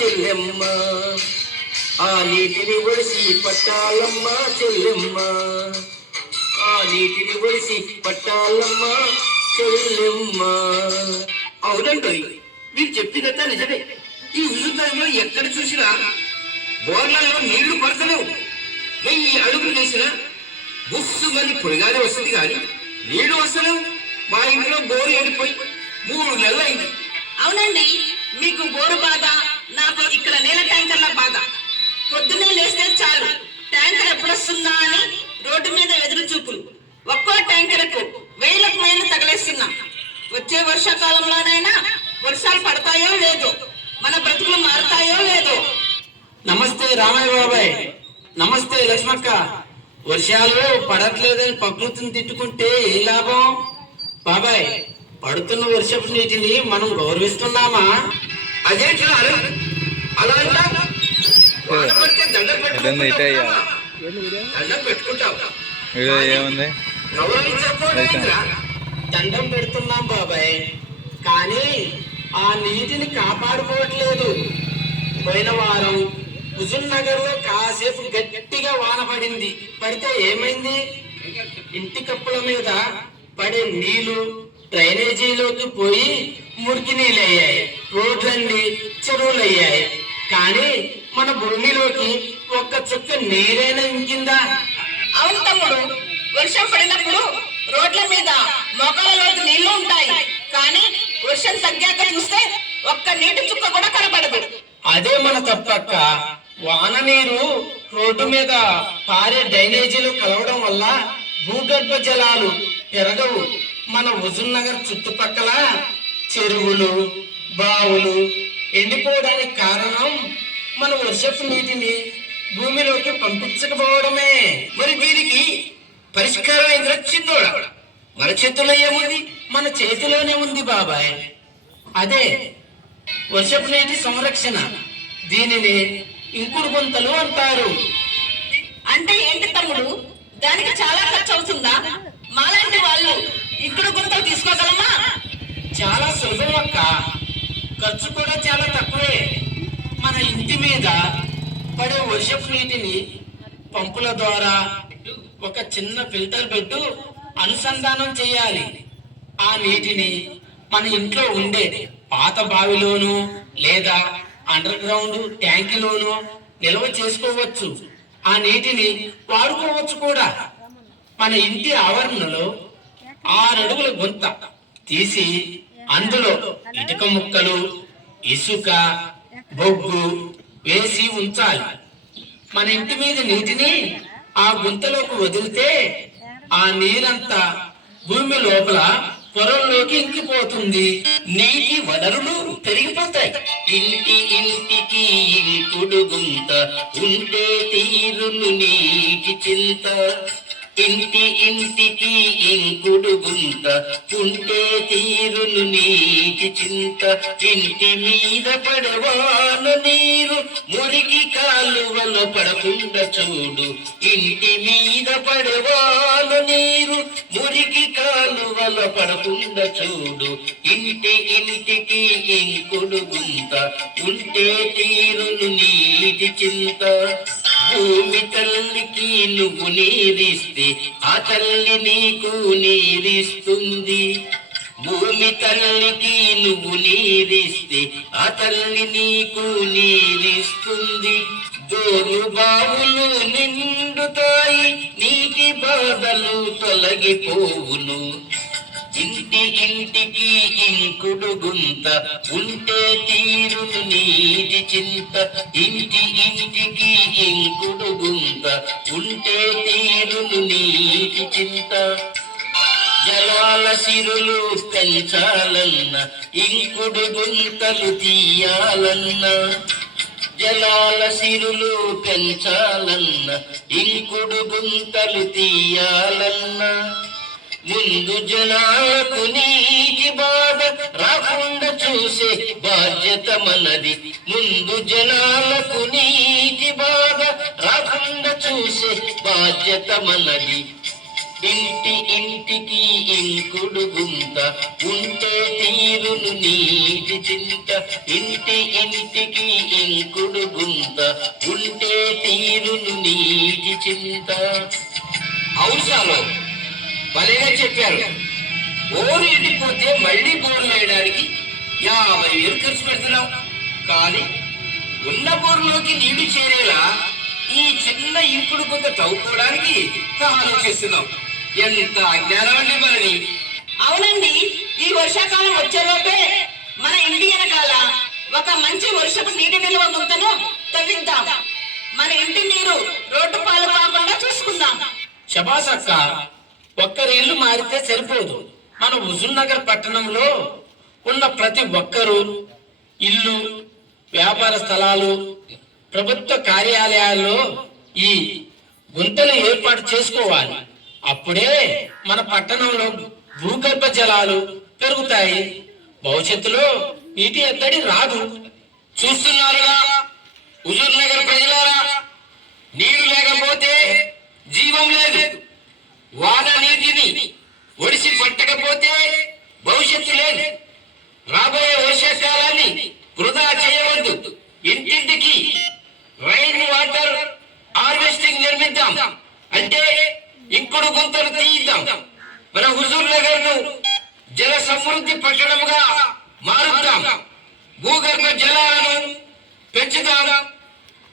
చెల్లెమ్మ, ఆ నీటిని ఒడిసి పట్టాలమ్మ చెల్లెమ్మ, ఆ నీటిని ఒడిసి పట్టాలమ్మ చెల్లెమ్మ. అవునండి, మీరు చెప్పినంత నిజమే. ఈ ఉజుతాయిలో ఎక్కడ చూసినా బోర్లలో నీళ్లు పడతలేవు. 1000 అడుగులు వేసినా బుస్సుమని పొడిగానే వస్తుంది కానీ నీళ్లు వస్తలేవు. మా ఇంట్లో బోరు ఎండిపోయి 3 నెలలు అయింది. అవునండి, మీకు బోరు బాధ, నాకు ఇక్కడ నీళ్ళ ట్యాంకర్ల బాధ. పొద్దున్నే లేస్తే చాలు ట్యాంకర్ ఎప్పుడొస్తుందా అని రోడ్డు మీద ఎదురు చూపులు. ఒక్కో ట్యాంకర్కు 1000కు మైలు తగలేస్తున్నాం. వచ్చే వర్షాకాలంలోనైనా వర్షాలు పడతాయో లేదో, మన బ్రతుకులు మారుతాయో లేదో. నమస్తే రామయ్య బాబాయ్, నమస్తే లక్ష్మక్క. వర్షాలు పడట్లేదని ప్రకృతిని తిట్టుకుంటే ఏం లాభం బాబాయ్? పడుతున్న వర్షపు నీటిని మనం గౌరవిస్తున్నామా? అదేంటి అలా దండం పెట్టుకుంటాం, దండం పెడుతున్నాం బాబాయ్, కానీ ఆ నీటిని కాపాడుకోవట్లేదు. పోయిన వారం హుజూర్ నగర్ లో కాసేపు గట్టిగా వాన పడింది. పడితే ఏమైంది? ఇంటి కప్పుల మీద పడే నీళ్లు డ్రైనేజీలోకి పోయి మురికి నీళ్ళు అయ్యాయి, రోడ్లన్నీ చెరువులు అయ్యాయి. కానీ మన భూమిలోకి ఒక్క చుక్క నీరైనా ఇంకిందా? అవును తమ్ముడు, వర్షం పడినప్పుడు రోడ్ల మీద మోకాళ్ళలోకి నీళ్లు ఉంటాయి, కానీ వర్షం తగ్గాక చూస్తే ఒక్క నీటి చుక్క కూడా కనబడదు. అదే మన తప్పక్క. వాన నీరు రోడ్డు మీద పారే డ్రైనేజీలు కలవడం వల్ల భూగర్భ జలాలు పెరగవు. మన హుజూర్ నగర్ చుట్టుపక్కల చెరువులు బావులు ఎండిపోవడానికి కారణం మన వర్షపు నీటిని భూమిలోకి పంపించకపోవడమే. మరి దీనికి పరిష్కారం ఏంద్ర చిన్నోడా? మన చేతుల్లో ఏముంది? మన చేతిలోనే ఉంది బాబాయ్. అదే వర్షపు నీటి సంరక్షణ. దీనిని ఇంకుడు గుంతలు అంటారు. అంటే ఏంటి తమ్ముడు? దానికి చాలా ఖర్చు అవుతుందా? మాలాంటి వాళ్ళు ఇంకుడు గుంతలు తీసుకోగలమా? చాలా సులభం అక్క, ఖర్చు కూడా చాలా తక్కువే. మన ఇంటి మీద పడే వర్షపు నీటిని పంపుల ద్వారా ఒక చిన్న ఫిల్టర్ బెడ్ అనుసంధానం చేయాలి. ఆ నీటిని మన ఇంట్లో ఉండే పాత బావిలోను లేదా అండర్ గ్రౌండ్ ట్యాంకులోను నిల్వ చేసుకోవచ్చు. ఆ నీటిని వాడుకోవచ్చు కూడా. మన ఇంటి ఆవరణలో 6 అడుగుల గుంత తీసి అందులో ఇటుక ముక్కలు, ఇసుక, బొగ్గు వేసి ఉంచాలి. మన ఇంటి మీద నీటిని ఆ గుంతలోకి వదిలితే ఆ నీరంతా భూమి లోపల పొరల్లోకి ఇంకిపోతుంది. నీటి వనరులు పెరిగిపోతాయి. ఇంటి ఇంటికి ఇంకుడు గుంత ఉంటే తీరును నీటి చింత. ఇంటి ఇంటికి ఇంకుడు గుంత ఉంటే తీరును నీటి చింత. ఇంటి మీద పడవాను నీరు మురికి కాలువలో పడకుండా చూడు. ఇంటి మీద పడవాను నీరు మురికి కాలువలో పడకుండా చూడు. ఇంటి ఇంటికి ఇంకుడు గుంత ఉంటే తీరును నీటి చింత. భూమి తల్లికి నువ్వు నీరిస్తే ఆ తల్లి నీకు నీరిస్తుంది. భూమి తల్లికి నువ్వు నీరిస్తే ఆ తల్లి నీకు నీరిస్తుంది. దోరు బావులు నిండుతాయి, నీటి బాధలు తొలగిపోవును. ఇంటి ఇంటికి ఇంకుడు గుంత ఉంటే తీరును నీటి చింత. ఇంటి ఇంటికి ఇంకుడు గుంత ఉంటే తీరును నీటి చింత. జలాల సిరులు పెంచాలన్న ఇంకుడు గుంతలు తీయాలన్న. జలాల సిరులు పెంచాలన్న ఇంకుడు గుంతలు తీయాలన్న. ముందు జనాలకు నీటి బాధ రాకుండా చూసే బాధ్యత మనది. ముందు జనాలకు నీటి బాధ రాకుండా చూసే బాధ్యత మనది. ఇంటి ఇంటికి ఇంకుడు గుంత ఉంటే తీరును నీటి చింత. ఇంటి ఇంటికి ఇంకుడు గుంత ఉంటే తీరును నీటి చింత. అవును సార్, భలేగా చెప్పారు. బోరు ఎండిపోతే మళ్ళీ బోరు వేయడానికి 50,000 ఖర్చు పెడుతున్నాం. కానీ ఉన్న బోరులోకి నీళ్లు చేరేలా ఈ చిన్న ఇంకుడు కొంత తవ్వుకోవడానికి ఆలోచిస్తున్నాం. ఎంత అజ్ఞానం అండి మనని. అవునండి, ఈ వర్షాకాలం వచ్చేలోపే మన ఇంటి వెనకాల ఒక మంచి వర్షపు నీటి నిల్వ గుంతను తవ్విద్దాం. మన ఇంటి నీరు రోడ్డు పాలు కాకుండా చూసుకుందాం. శబాస్ అక్క, ఒక్కరి ఇల్లు మారితే సరిపోదు. మన హుజూర్ నగర్ పట్టణంలో ఉన్న ప్రతి ఒక్కరూ ఇల్లు, వ్యాపార స్థలాలు, ప్రభుత్వ కార్యాలయాల్లో ఈ గుంతలు ఏర్పాటు చేసుకోవాలి. అప్పుడే మన పట్టణంలో భూగర్భ జలాలు పెరుగుతాయి. భవిష్యత్తులో నీటి ఎద్దడి రాదు. చూస్తున్నారుగా హుజూర్ నగర్ ప్రజలారా, నీరు లేకపోతే జీవం లేదు. వాన నీటిని ఒడిసి పట్టకపోతే భవిష్యత్తు లేదు. రాబోయే వర్షాకాలాన్ని వృధా చేయవద్దు. ఇంటింటికి రైన్ వాటర్ హార్వెస్టింగ్ నిర్మిద్దాం. అంటే ఇంకుడు గుంతలు తీయిద్దాం. మన హుజూర్ నగర్ ను జల సమృద్ధి పట్టణముగా మారుద్దాం. భూగర్భ జలాలను పెంచుదాం.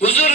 హుజూర్